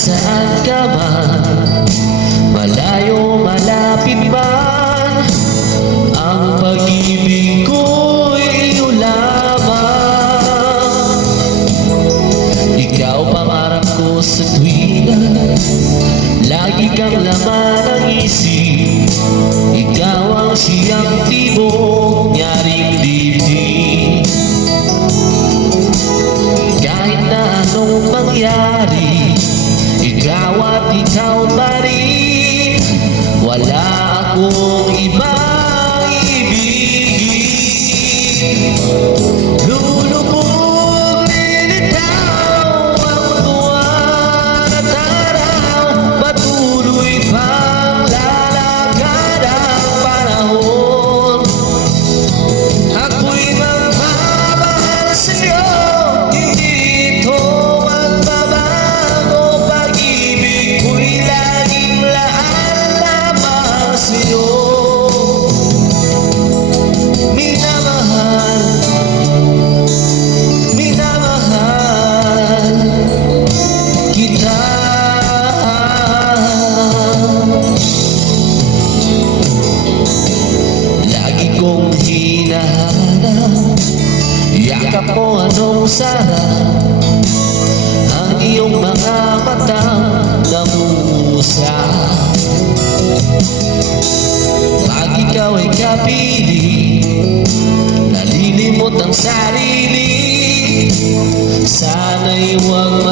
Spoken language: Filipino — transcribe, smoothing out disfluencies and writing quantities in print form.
nasaan ka man, malayo malapit man, ang pag-ibig ko'y iyo lamang. Ikaw pangarap ko sa tuwina, lagi kang laman ng isip. Ikaw ang siyang tibok, nyaring dibdib. Kahit na anong mangyari, ikaw at ikaw pa rin. Wala akong ibang ibigin. Lulubog nilitaw ang buwan at araw, patuloy pang lalakad ang panahon. Ako'y magmamahal sa'yo, hindi ito magbabago. Pag-ibig ko'y laging laan lamang sa'yo. Minamahal, minamahal kita. Lagi kong hinahanap, yakap mo anong sarap, ang iyong mga matang namuusap. Pag ikaw ay kapiling, nalilimot ang sarili, sana'y huwag